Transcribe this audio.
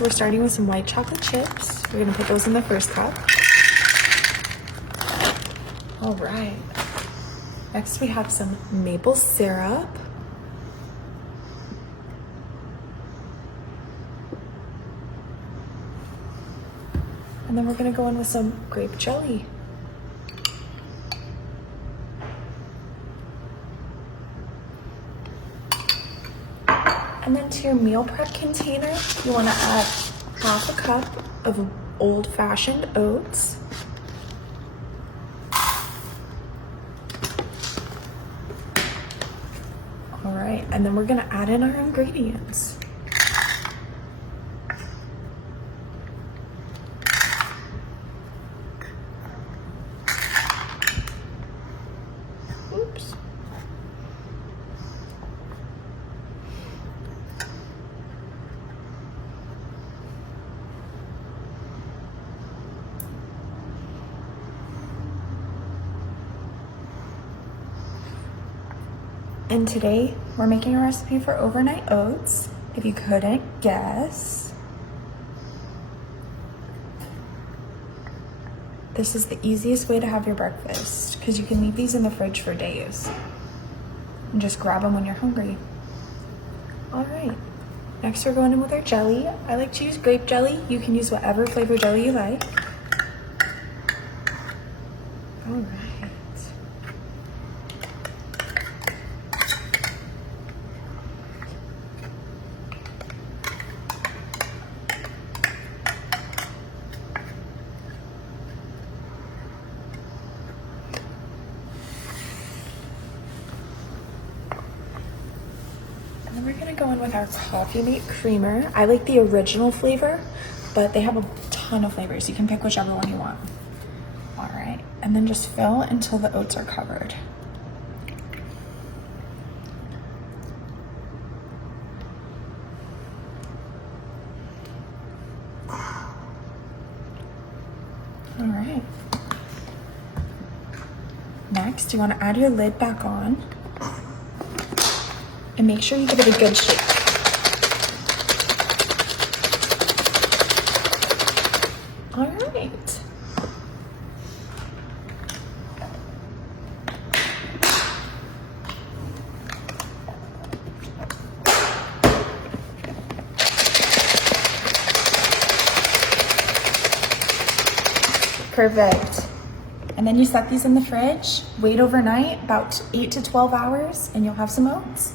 So we're starting with some white chocolate chips. We're gonna put those in the first cup. All right. Next we have some maple syrup. And then we're gonna go in with some grape jelly. And then to your meal prep container, you wanna add half a cup of old-fashioned oats. All right, and then we're gonna add in our ingredients. Oops. And today, we're making a recipe for overnight oats, if you couldn't guess. This is the easiest way to have your breakfast, because you can leave these in the fridge for days. And just grab them when you're hungry. All right, next we're going in with our jelly. I like to use grape jelly. You can use whatever flavor jelly you like. All right. And then we're gonna go in with our Coffee Mate creamer. I like the original flavor, but they have a ton of flavors. You can pick whichever one you want. All right, and then just fill until the oats are covered. All right. Next, you wanna add your lid back on. And make sure you give it a good shake. All right. Perfect. And then you set these in the fridge, wait overnight, about 8 to 12 hours, and you'll have some oats.